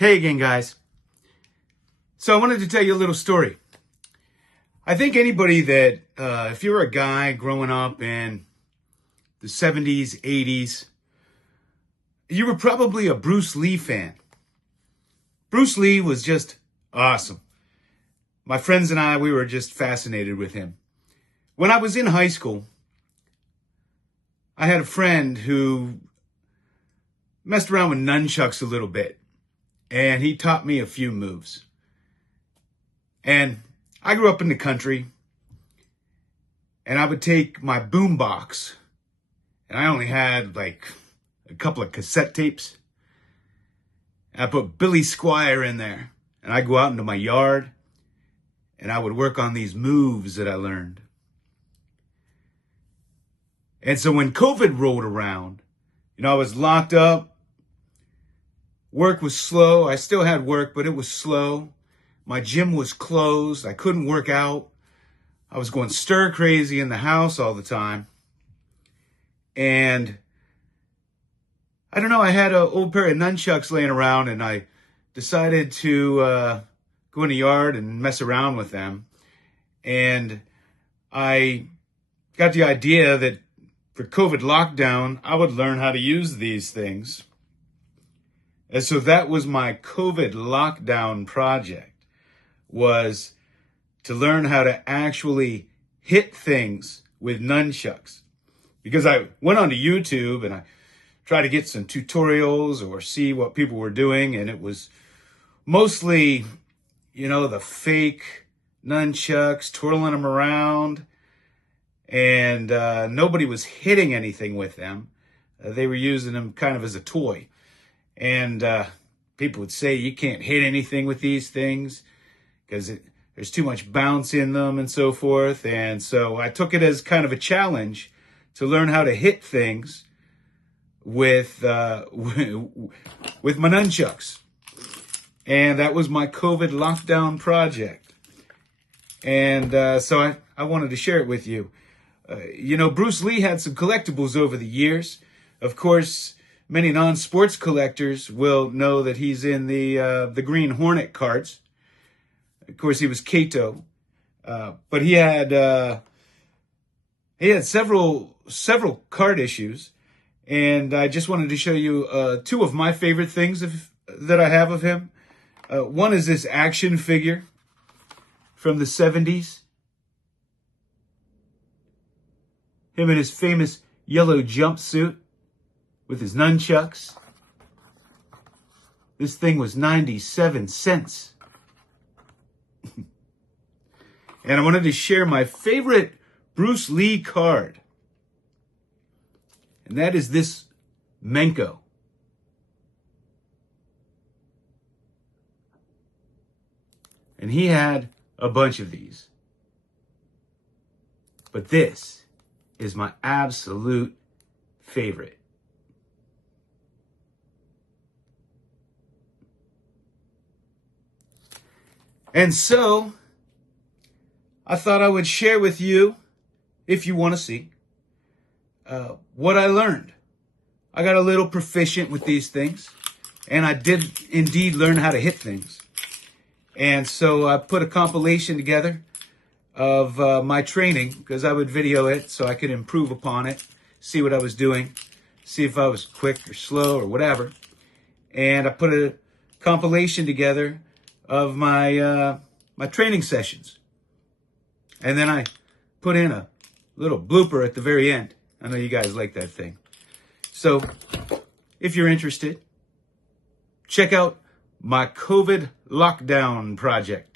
Hey again, guys. So I wanted to tell you a little story. I think anybody that, if you're a guy growing up in the 70s, 80s, you were probably a Bruce Lee fan. Bruce Lee was just awesome. My friends and I, we were just fascinated with him. When I was in high school, I had a friend who messed around with nunchucks a little bit. And he taught me a few moves. And I grew up in the country, and I would take my boombox, and I only had like a couple of cassette tapes. And I put Billy Squire in there, and I'd go out into my yard, and I would work on these moves that I learned. And so when COVID rolled around, I was locked up. Work was slow. I still had work, but it was slow. My gym was closed. I couldn't work out. I was going stir crazy in the house all the time. And I don't know, I had an old pair of nunchucks laying around, and I decided to go in the yard and mess around with them. And I got the idea that for COVID lockdown, I would learn how to use these things. And so that was my COVID lockdown project, was to learn how to actually hit things with nunchucks. Because I went onto YouTube and I tried to get some tutorials or see what people were doing, and it was mostly, the fake nunchucks, twirling them around, and nobody was hitting anything with them. They were using them kind of as a toy. And people would say you can't hit anything with these things because there's too much bounce in them and so forth. And so I took it as kind of a challenge to learn how to hit things with my nunchucks. And that was my COVID lockdown project. And so I wanted to share it with you. Bruce Lee had some collectibles over the years. Of course, many non-sports collectors will know that he's in the Green Hornet cards. Of course, he was Kato, but he had several card issues, and I just wanted to show you two of my favorite things that I have of him. One is this action figure from the 70s. Him in his famous yellow jumpsuit with his nunchucks. This thing was 97 cents. And I wanted to share my favorite Bruce Lee card. And that is this Menko. And he had a bunch of these. But this is my absolute favorite. And so, I thought I would share with you, if you want to see, what I learned. I got a little proficient with these things, and I did indeed learn how to hit things. And so I put a compilation together of my training, because I would video it so I could improve upon it, see what I was doing, see if I was quick or slow or whatever. And I put a compilation together of my training sessions. And then I put in a little blooper at the very end. I know you guys like that thing. So if you're interested, check out my COVID lockdown project.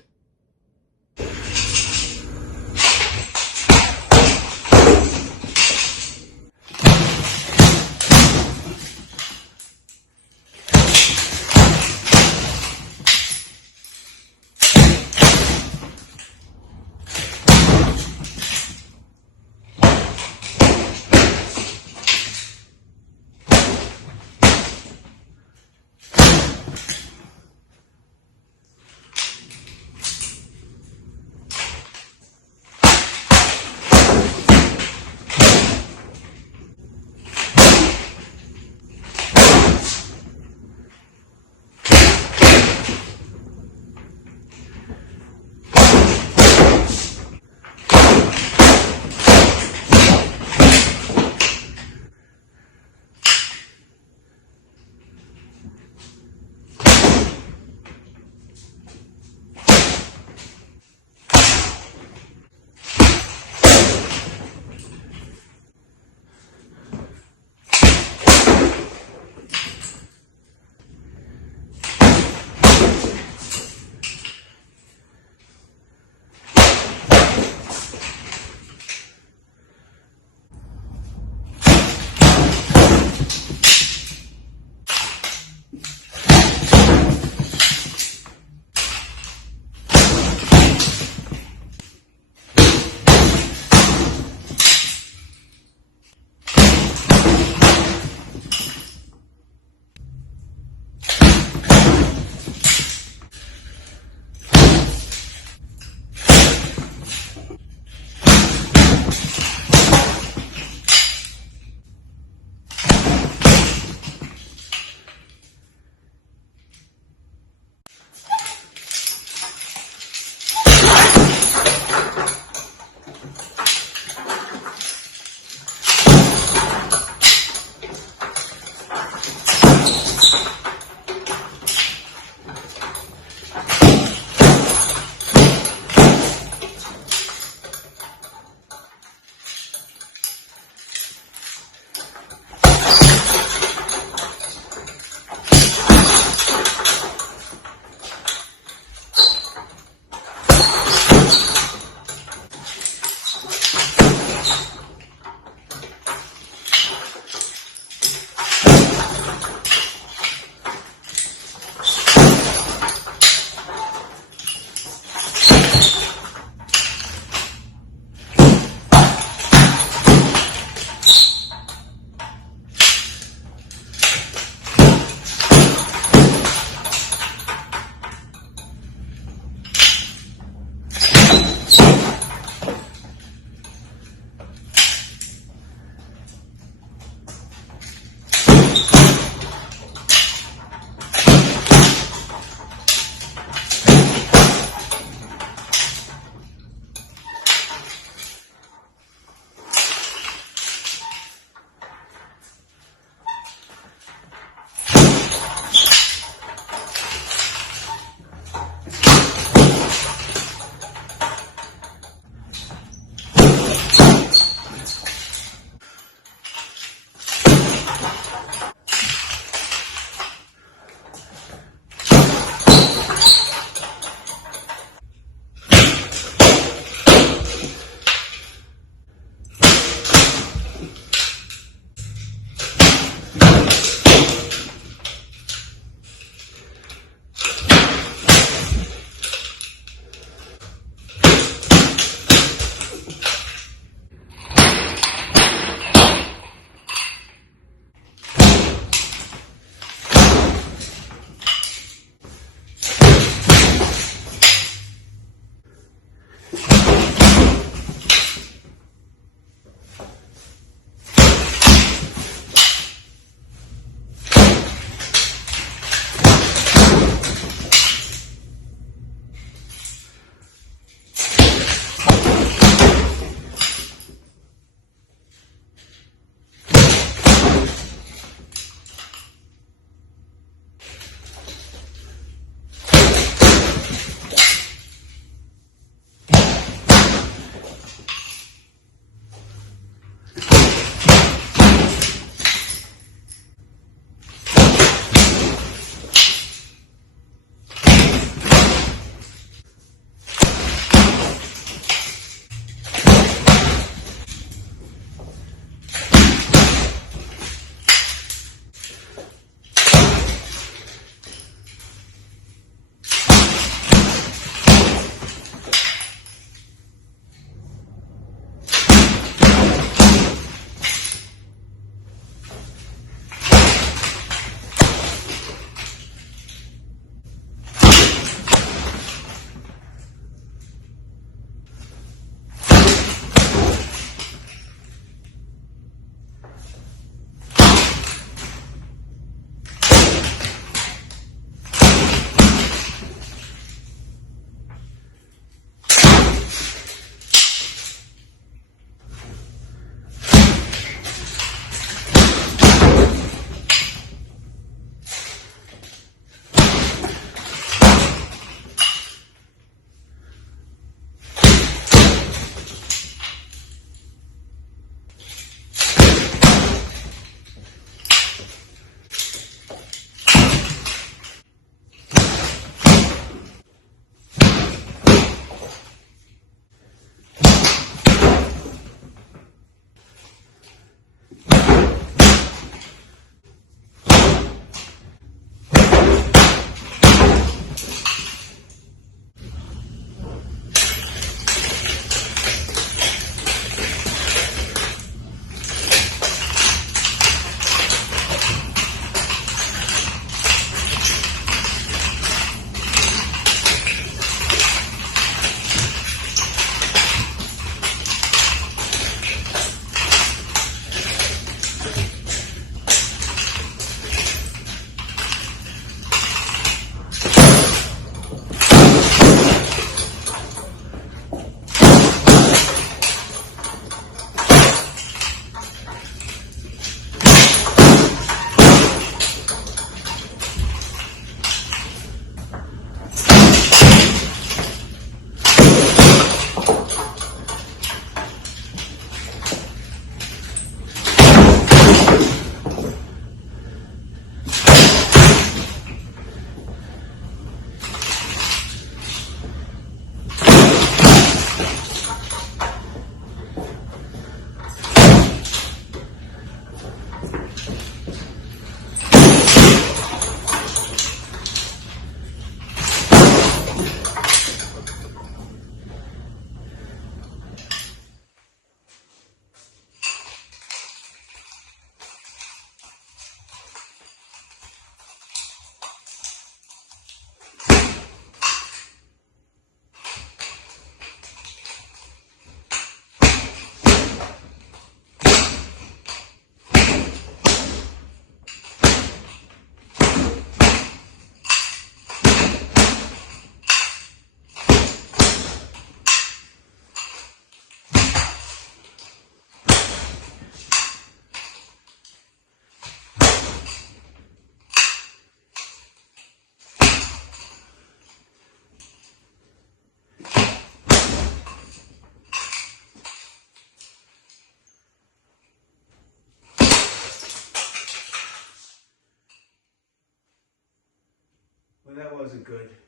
that wasn't good.